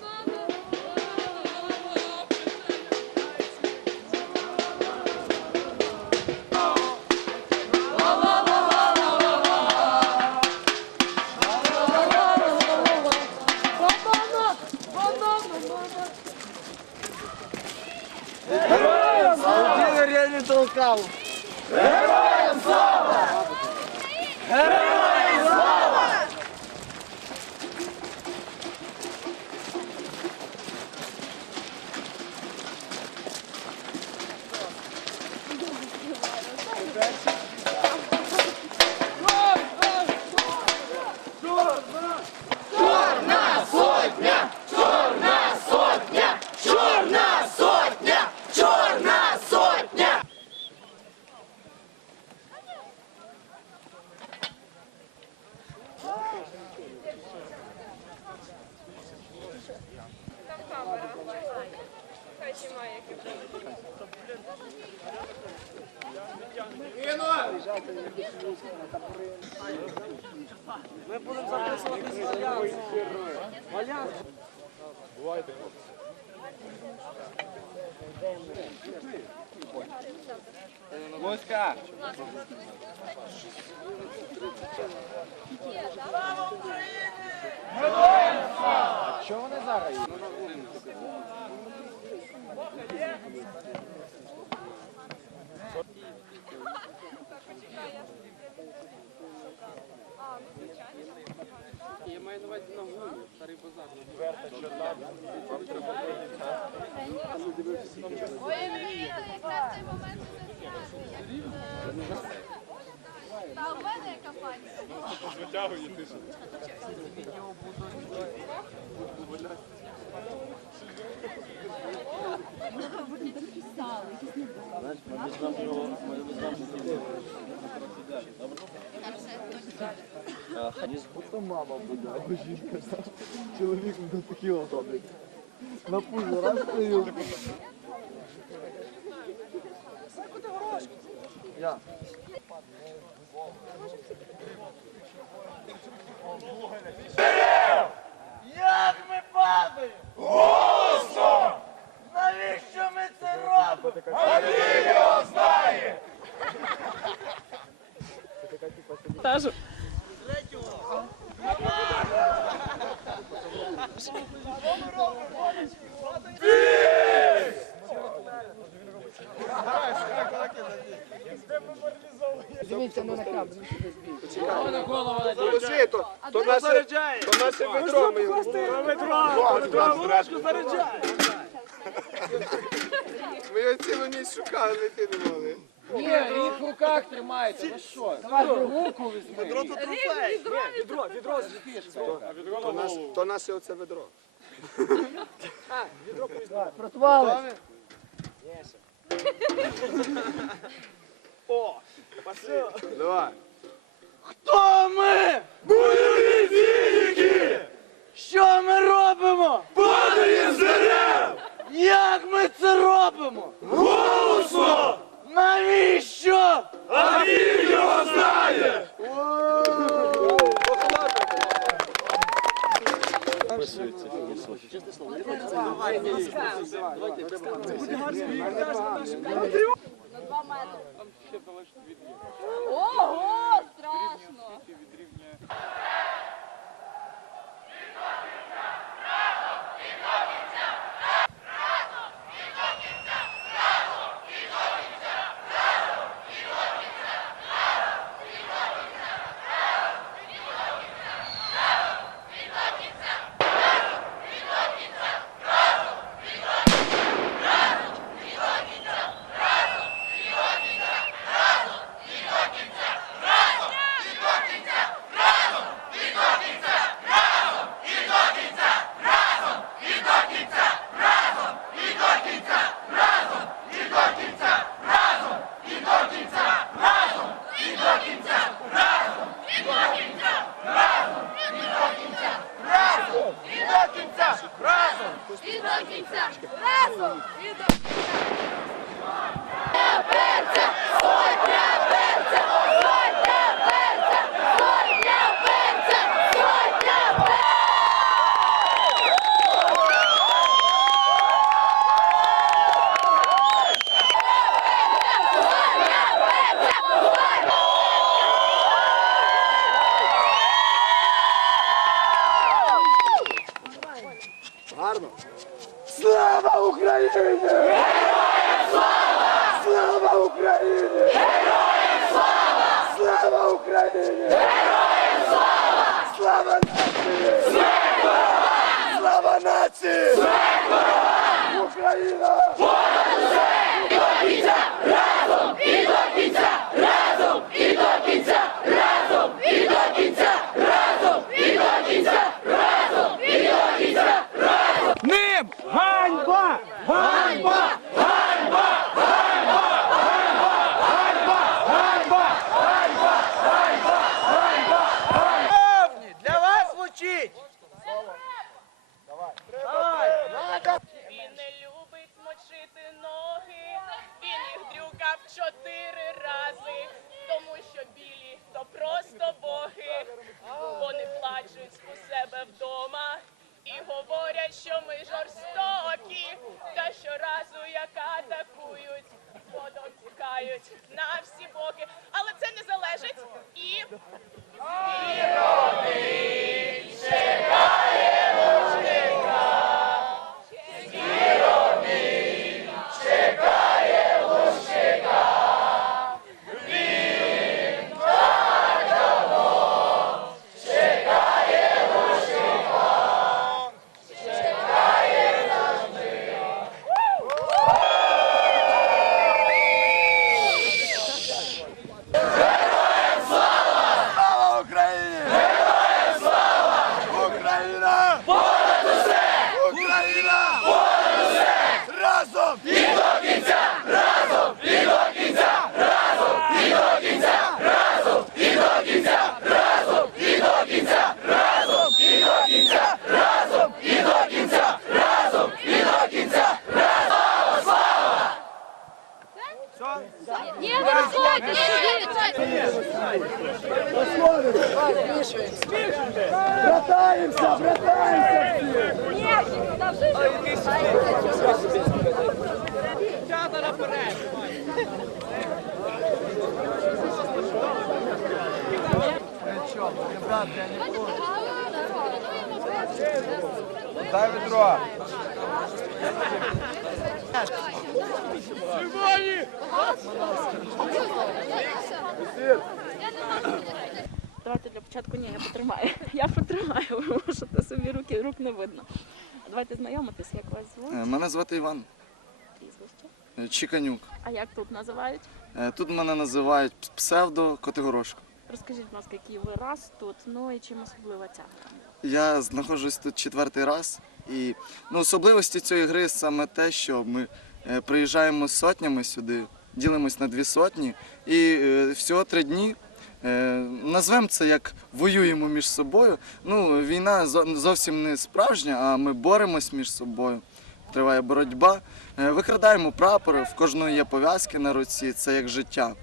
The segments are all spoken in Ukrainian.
Mama. Ми будемо записуватись записувати альянс. Альянс. Моська. Що вони зараз? Маю на увазі на гумі, старий базар. Ой, якраз цей момент Та у мене яка паніка. Ото мама буде, або жінка. Чоловік на такі ходить. На пузо раз стою. Я. Як ми падаємо? Голосом! Навіщо ми це робимо? А він його знає! Положи, то, то наше, то наше ведро. Ми його Ми його цілу ніч шукали, знайти не могли. Ні, їх в руках тримайте. Ви що? Руку візьми. Відро, відро, То, наш, то наше оце ведро. Протвали. Давай. Хто ми? Бойові Ого, Гарно. Слава Україні! Героям слава! Слава Україні! Героям слава! Слава Україні! Героям слава! Слава нації! Слава нації! Україна! Ним! him! Тікають на всі боки. Але це не залежить і Слава Дай відро! Давайте для початку ні, я потримаю. Я потримаю, тому що собі руки рук не видно. Давайте знайомитись, як вас звуть, Е, Мене звати Іван прізвище. е, Чіканюк. А як тут називають? Е, Тут мене називають псевдо Котигорошко. Розкажіть, будь ласка, який ви раз тут, ну і чим особлива ця гра? Я знаходжусь тут четвертий раз. І ну, особливості цієї гри саме те, що ми е, приїжджаємо сотнями сюди, ділимось на дві сотні, і е, всього три дні. Е, назвемо це як воюємо між собою. Ну, війна зо- зовсім не справжня, а ми боремось між собою. Триває боротьба. Е, викрадаємо прапори, в кожного є пов'язки на руці, це як життя.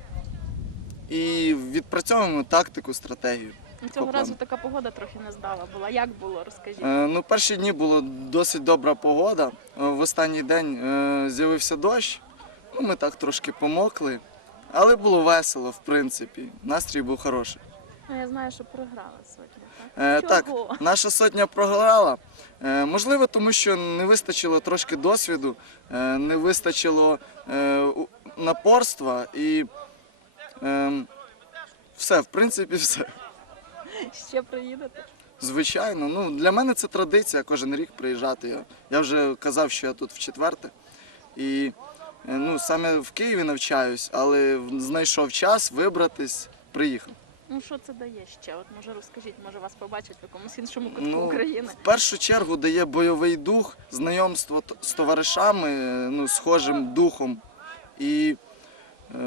І відпрацьовуємо тактику, стратегію. Ну, Цього разу така погода трохи не здала була. Як було, розкажіть? Е, Ну, перші дні була досить добра погода. Е, В останній день е, з'явився дощ. Ну, ми так трошки помокли. Але було весело, в принципі. Настрій був хороший. Ну, я знаю, що програла Е, так? так, наша сотня програла. Е, можливо, тому що не вистачило трошки досвіду, е, не вистачило е, напорства і е, все, в принципі, все. Ще приїдете? Звичайно, ну для мене це традиція кожен рік приїжджати. Я, я вже казав, що я тут в четверте. І е, ну, саме в Києві навчаюсь, але знайшов час вибратись, приїхав. Ну що це дає ще? От може розкажіть, може вас побачать в якомусь іншому кутку Ну, України. в першу чергу дає бойовий дух, знайомство з товаришами, е, ну, схожим духом. І ем,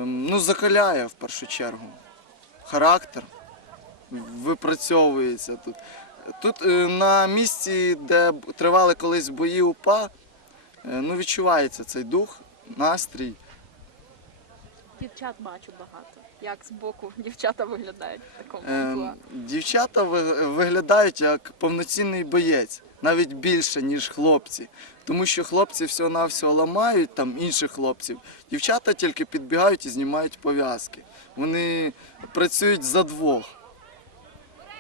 ну, закаляє в першу чергу. Характер випрацьовується тут. Тут е, на місці, де тривали колись бої УПА, е, ну, відчувається цей дух, настрій. Дівчат бачу багато. Як з боку дівчата виглядають в такому Е. Дівчата виглядають як повноцінний боєць, навіть більше, ніж хлопці. Тому що хлопці всього-навсього ламають там інших хлопців. Дівчата тільки підбігають і знімають пов'язки. Вони працюють за двох.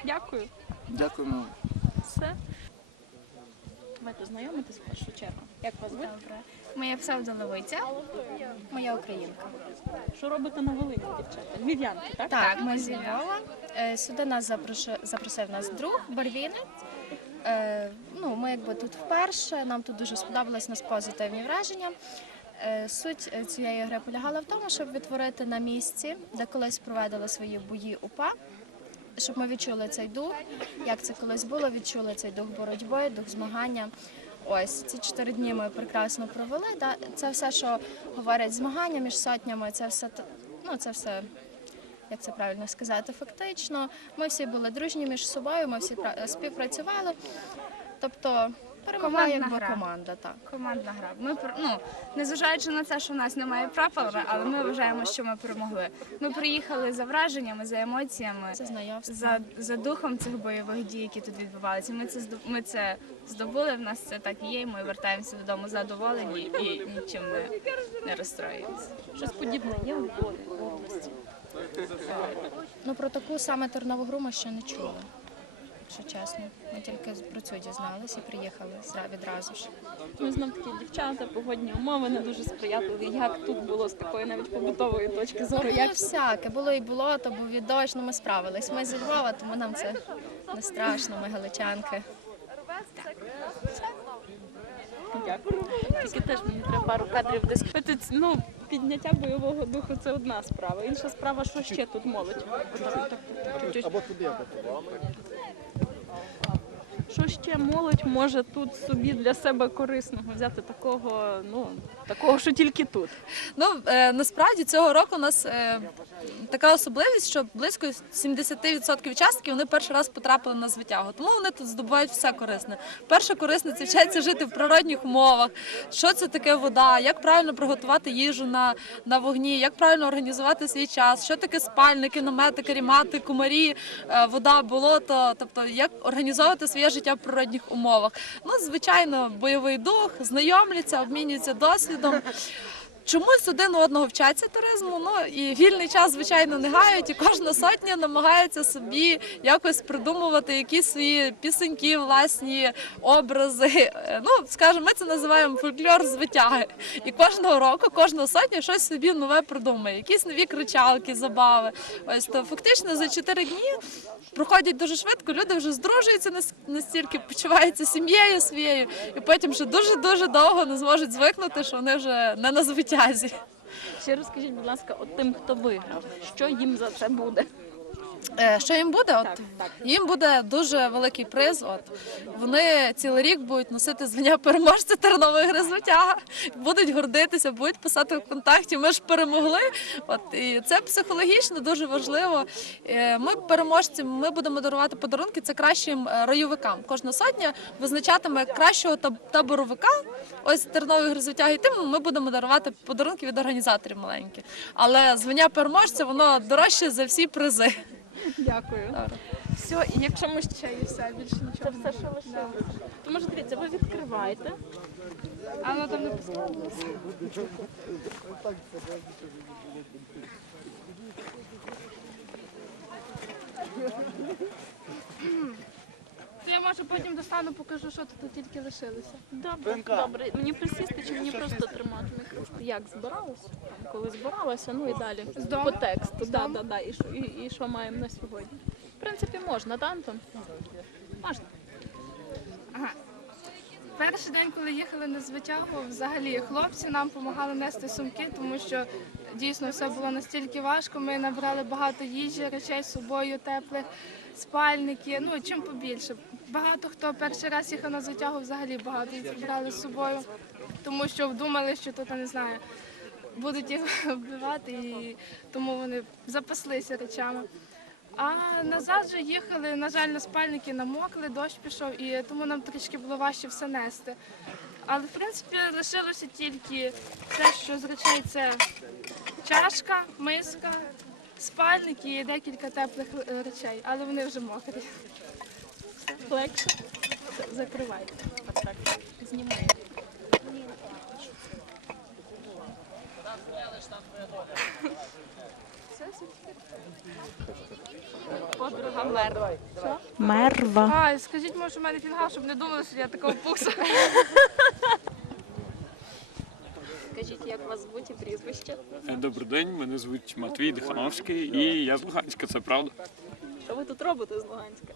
Дякую. Дякуємо. Все. Давайте знайомитись в першу чергу. Як вас звуть? Добре. Моя псевдоловиця, моя українка. Що робите на Волині, дівчата? Львів'янки, так? Так, ми зі Львова. Е, Сюди нас запрошу- запросив нас друг Барвінець. Е, Ну, ми якби тут вперше, нам тут дуже сподобалось, нас позитивні враження. Е, Суть е, цієї гри полягала в тому, щоб відтворити на місці, де колись проведали свої бої УПА, щоб ми відчули цей дух, як це колись було, відчули цей дух боротьби, дух змагання. Ось ці чотири дні ми прекрасно провели. Да? Це все, що говорять змагання між сотнями, це все ну, це все. Як це правильно сказати, фактично, ми всі були дружні між собою, ми всі пра- співпрацювали. Тобто перемогла Командна якби гра. команда, так. Командна гра. Ми ну, незважаючи на те, що в нас немає прапора, але ми вважаємо, що ми перемогли. Ми приїхали за враженнями, за емоціями, Це знайомство. за, за духом цих бойових дій, які тут відбувалися. Ми це здоб- ми це здобули. В нас це так і є. і Ми вертаємося додому задоволені і нічим не, не розстроюємося. Щось подібне є у Львові, в області. Ну про таку саме тернову гру ми ще не чули. Якщо чесно, ми тільки про цю дізналися і приїхали відразу ж. Ми знов такі дівчата, погодні умови не дуже сприятливі. Як тут було з такої навіть побутової точки зору? Як всяке, було і болото, був і дощ, ну ми справились. Ми зі Львова, тому нам це не страшно, ми галичанки. Тільки теж мені треба пару кадрів десь. Ну, підняття бойового духу це одна справа. Інша справа, що ще тут молодь. Або туди, або туди. Що ще молодь може тут собі для себе корисного взяти такого, ну такого, що тільки тут. Ну е, насправді цього року у нас е, така особливість, що близько 70% учасників вони перший раз потрапили на звитягу. Тому вони тут здобувають все корисне. Перше корисне це вчаться жити в природних умовах. Що це таке вода, як правильно приготувати їжу на, на вогні, як правильно організувати свій час, що таке спальники, намети, карімати, кумарі, е, вода, болото, тобто як організовувати своє життя в природних умовах. Ну, звичайно, бойовий дух, знайомляться, обмінюються досвідом. Чомусь один у одного вчаться туризму. Ну і вільний час, звичайно, не гають, і кожна сотня намагається собі якось придумувати якісь свої пісеньки, власні образи. Е, Ну, скажімо, ми це називаємо фольклор з витяги. І кожного року, кожна сотня щось собі нове придумає, якісь нові кричалки, забави. Ось то фактично за чотири дні проходять дуже швидко. Люди вже здружуються нас- настільки, почуваються сім'єю своєю, і потім вже дуже дуже довго не зможуть звикнути, що вони вже не на звитязі. Ще розкажіть, будь ласка, от тим, хто виграв, що їм за це буде? Е, Що їм буде? От їм буде дуже великий приз. От вони цілий рік будуть носити звання переможця тернової гризвитяга, будуть гордитися, будуть писати в контакті. Ми ж перемогли. От і це психологічно дуже важливо. Е, Ми переможці, ми будемо дарувати подарунки. Це кращим е, райовикам. Кожна сотня визначатиме кращого таборовика. Ось тернової гри звитяги. І тим ми будемо дарувати подарунки від організаторів маленькі. Але звання переможця воно дорожче за всі призи. Дякую. Все, і якщо ми ще і все, більше нічого. Це все, що лишилося. То може дивіться, ви відкриваєте. А воно там не пускає. То я може потім достану, покажу, що тут тільки лишилося. Добре, добре. Мені присісти чи мені просто тримати мікрофон? Як збиралася? Коли збиралася, ну і далі. З дому? По тексту, да, да, да. І що, і, і що маємо на сьогодні? В принципі, можна, да, Антон? Можна. Перший день, коли їхали на звитягу, взагалі хлопці нам допомагали нести сумки, тому що дійсно все було настільки важко. Ми набрали багато їжі, речей з собою, теплих, спальники, ну чим побільше. Багато хто перший раз їхав на звитягу, взагалі багато їх брали з собою, тому що думали, що тут, не знаю, будуть їх вбивати, і тому вони запаслися речами. А назад же їхали, на жаль, на спальники намокли, дощ пішов, і тому нам трішки було важче все нести. Але в принципі лишилося тільки те, що з речей це чашка, миска, спальники і декілька теплих е, речей, але вони вже мокрі. Легше. Закривайте. Так, Подруга мерва. Мерва. А, скажіть, може, у мене фінгал, щоб не думали, що я такого пукса. Скажіть, як вас звуть і прізвище? Добрий день, мене звуть Матвій Дихановський і я з Луганська, це правда. Що ви тут робите з Луганська?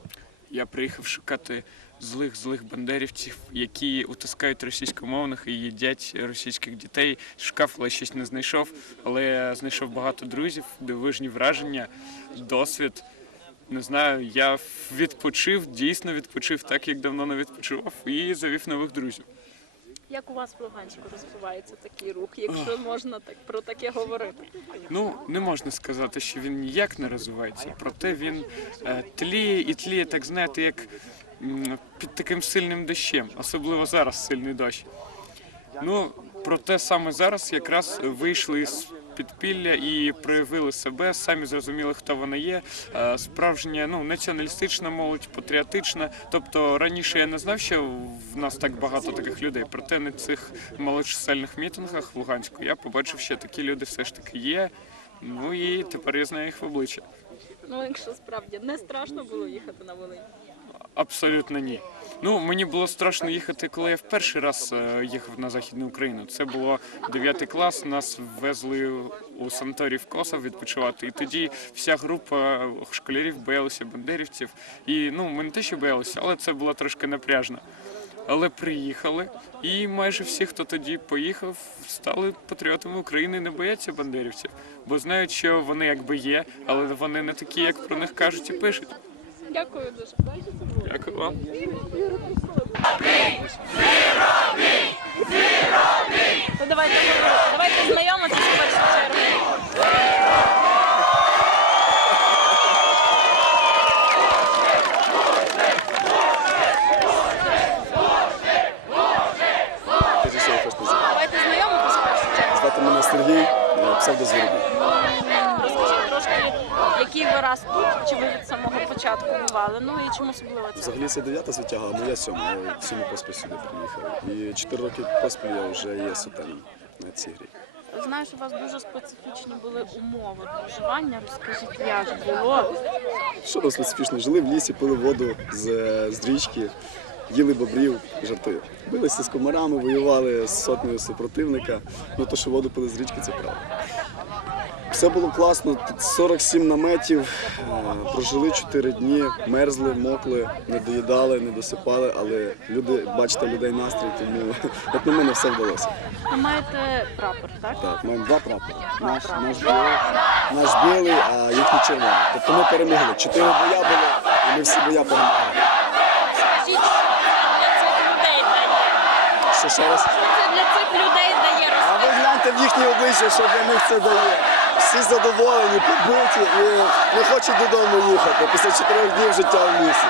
Я приїхав шукати злих злих бандерівців, які утискають російськомовних і їдять російських дітей. Шукав, але щось не знайшов. Але знайшов багато друзів, дивижні враження, досвід. Не знаю, я відпочив, дійсно відпочив так, як давно не відпочивав, і завів нових друзів. Як у вас в Луганську розвивається такий рух, якщо можна так про таке говорити? Ну, не можна сказати, що він ніяк не розвивається, проте він е, тліє і тліє, так знаєте, як м, під таким сильним дощем, особливо зараз сильний дощ. Ну, проте саме зараз якраз вийшли з підпілля і проявили себе, самі зрозуміли, хто вона є. Е, Справжня ну, націоналістична молодь, патріотична. Тобто раніше я не знав, що в нас так багато таких людей. Проте на цих малочисельних мітингах в Луганську я побачив, що такі люди все ж таки є. Ну і тепер я знаю їх в обличчя. Ну, якщо справді не страшно було їхати на Волинь. Абсолютно ні. Ну мені було страшно їхати, коли я в перший раз е, їхав на західну Україну. Це було 9 клас. Нас везли у санаторій в Косов відпочивати. І тоді вся група школярів боялися бандерівців. І ну ми не те, що боялися, але це було трошки напряжно. Але приїхали, і майже всі, хто тоді поїхав, стали патріотами України не бояться бандерівців, бо знають, що вони якби є, але вони не такі, як про них кажуть і пишуть. Дякую дуже. Дякую вам. Ну давайте давайте знайомитися в першу чергу. Давайте знайомитися. Звати мене Сергій, трошки, який ви раз тут, чи ви від самого початку бували? Ну і чому особливо це? Взагалі це дев'ята звитяга, а моя сьома. Я сьому поспіль сюди приїхав. І чотири роки поспіль я вже є сутенем на цій грі. Знаю, що у вас дуже специфічні були умови проживання. Розкажіть, як було? Що ви специфічно? Жили в лісі, пили воду з, з річки, їли бобрів, жартую. Билися з комарами, воювали з сотнею супротивника. Ну то, що воду пили з річки, це правда. Все було класно, тут 47 наметів, е, прожили 4 дні, мерзли, мокли, не доїдали, не досипали, але люди, бачите, людей настрій, тому як на мене все вдалося. Ви маєте прапор, так? Так, маємо два прапори. Наш, наш, білий, наш білий, а їхній червоний. Тобто ми перемогли. Чотири боя було, і ми всі боя перемогли. Що ще раз? Що це для цих людей дає? А ви гляньте в їхні обличчя, що для них це дає. Всі задоволені, побиті і не хочуть додому їхати після чотирьох днів життя в лісі.